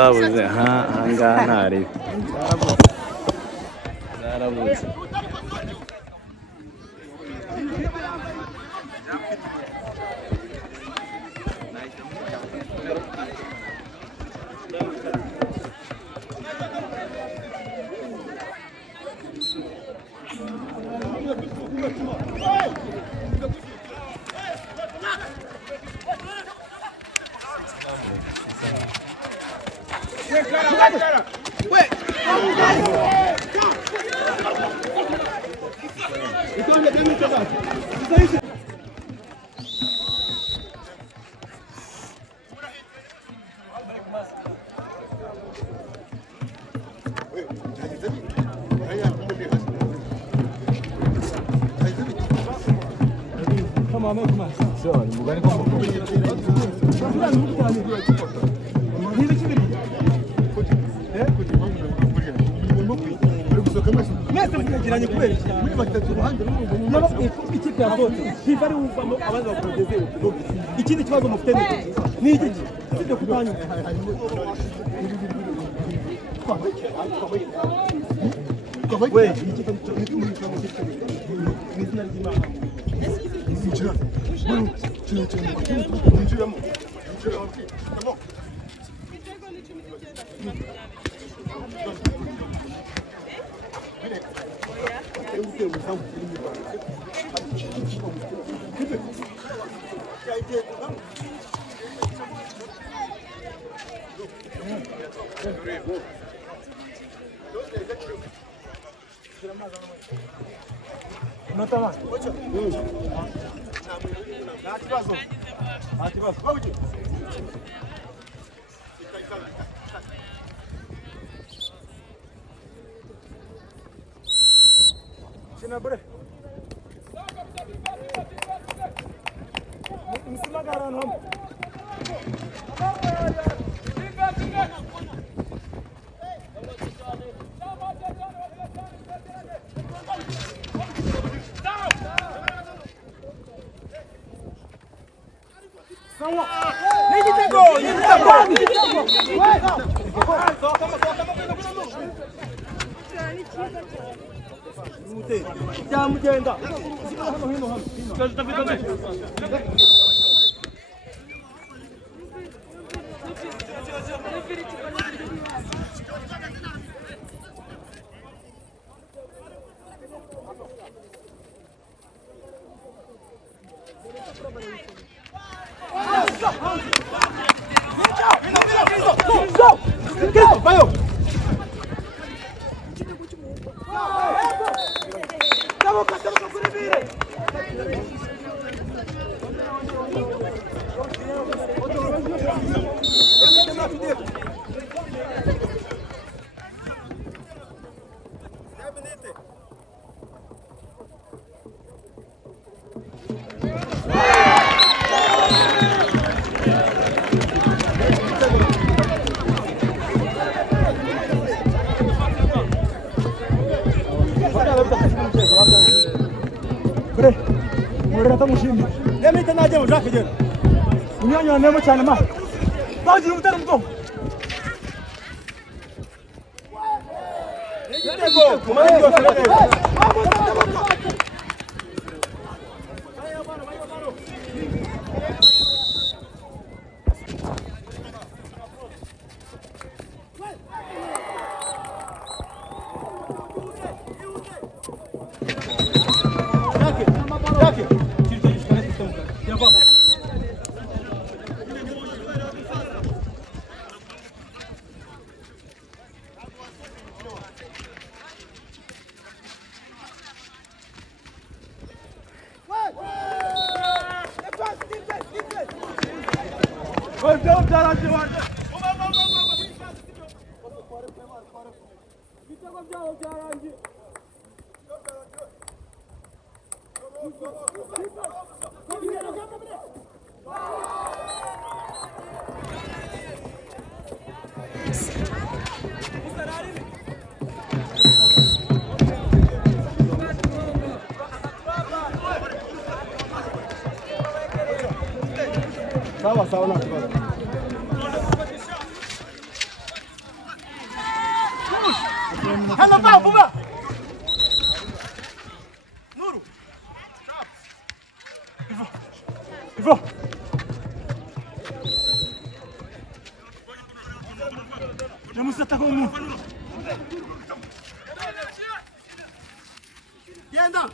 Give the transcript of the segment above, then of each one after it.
Zarabuze aha ngaha ntari zarabuze. ikindi kibazo mufite ni iki cyo kutanya we iki sawa sawa na هلا بقى بابا نورو ايفو يا مستر قوموا يلا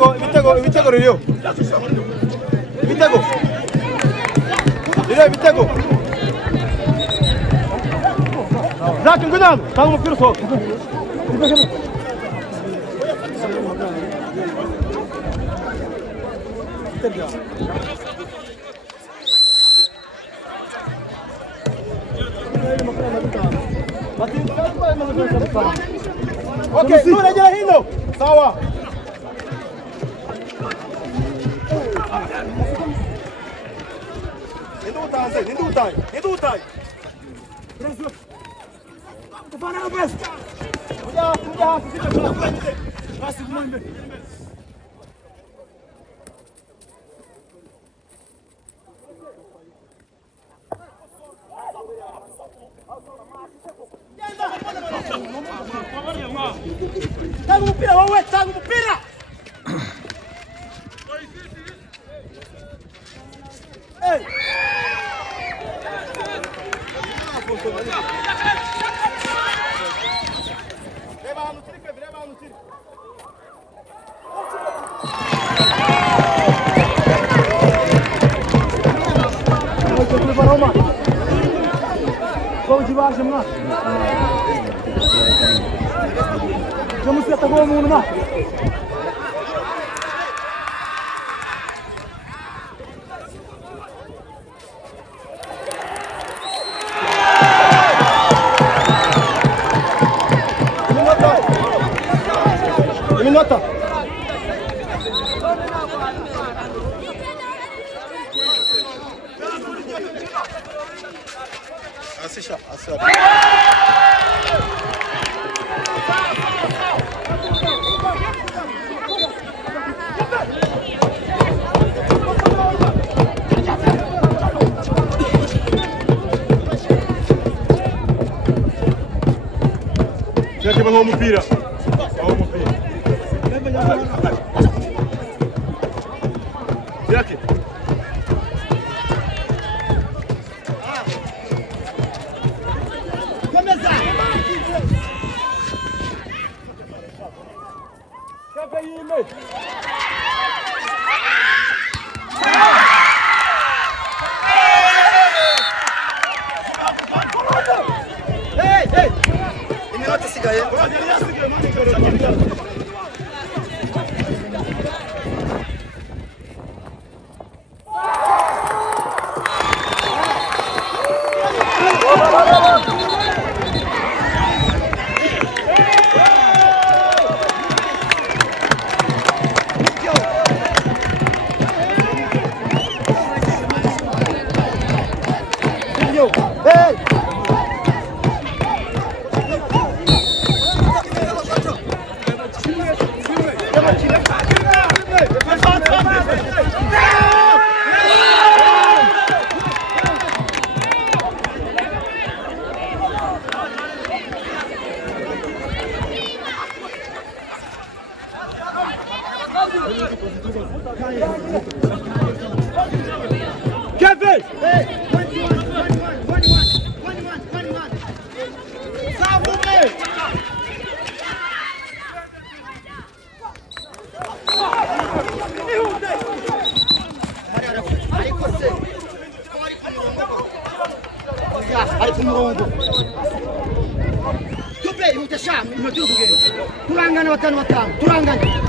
sawa Imitego rero. Imitego. Zaten güzel. Tamam bir soğuk. Okey, dur acele hino. Sawa. ندوتاي تفانا بس وجا بس المهم تاغو مبيرا وويت تاغو مبيرا اي Minota. Assisha, assisha. Já que vamos pira. Vamos pira. Jackie. Começa. Chega aí, meu. Ei, ei. Iminota esse gaia. Kevin! Hey! 21. Salve me! Aí com murongo. Tu bem, não deixa, não tudo bem. Turangana watan. Turangana.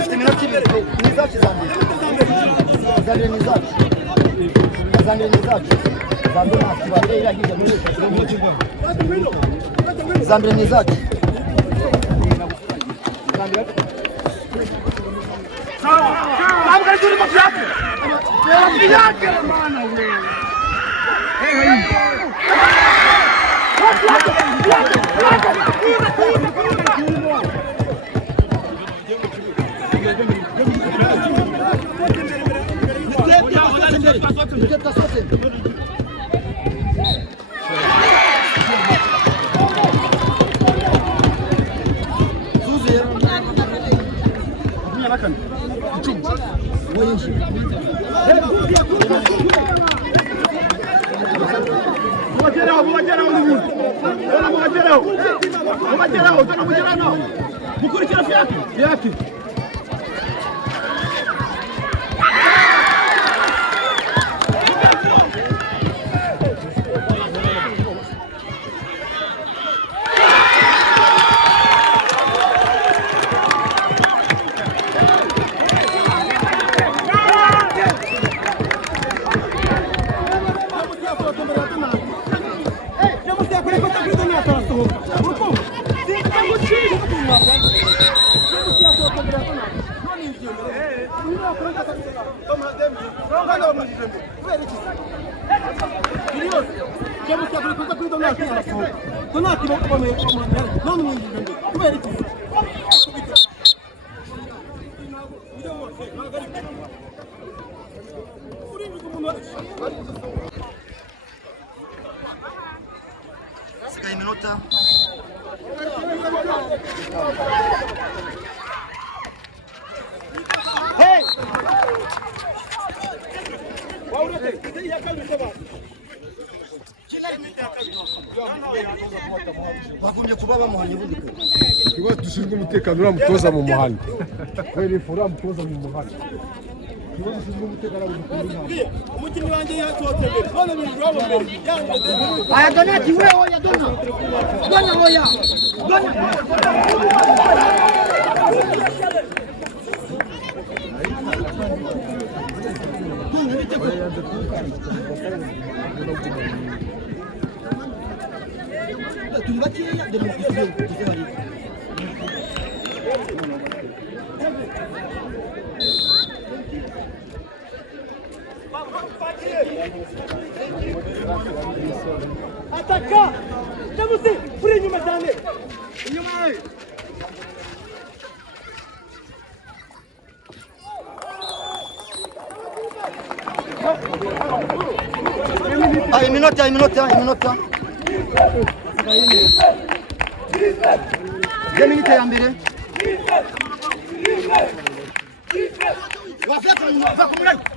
İşte minatçı bir nizaç zandı. Zandı nizaç. Zandı nizaç. Zandı nasıl var? Eğer gidelim. Zandı nizaç. Tamam kan dur bak ya. Ya ya mana we. Hey. Sky minuta. Hey! Bakumye kubaba muhanye buduko. Ikibazo dushinzwe umutekano uramutoza mu muhanda. Kweli fura mutoza mu muhanda. Ikibazo dushinzwe umutekano uramutoza. Umukinnyi wanjye yatotse mbere. None birabo mbere. Aya donati wewe oya dona. Dona oya. Dona. Turi bakeya dore mukisiyo kuzari. Ataka! Jamusi, furi nyuma cyane. Inyuma ye. Iminota. Minute ya mbere.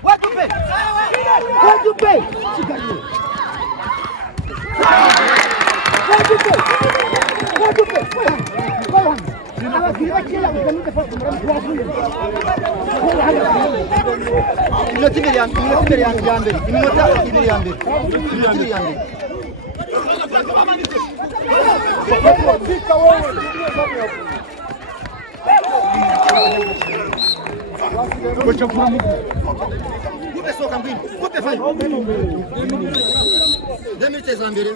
Watupe. Iminota ibiri ya mbere. Kupe soka mbili. Kupe fai. Demite za mbere.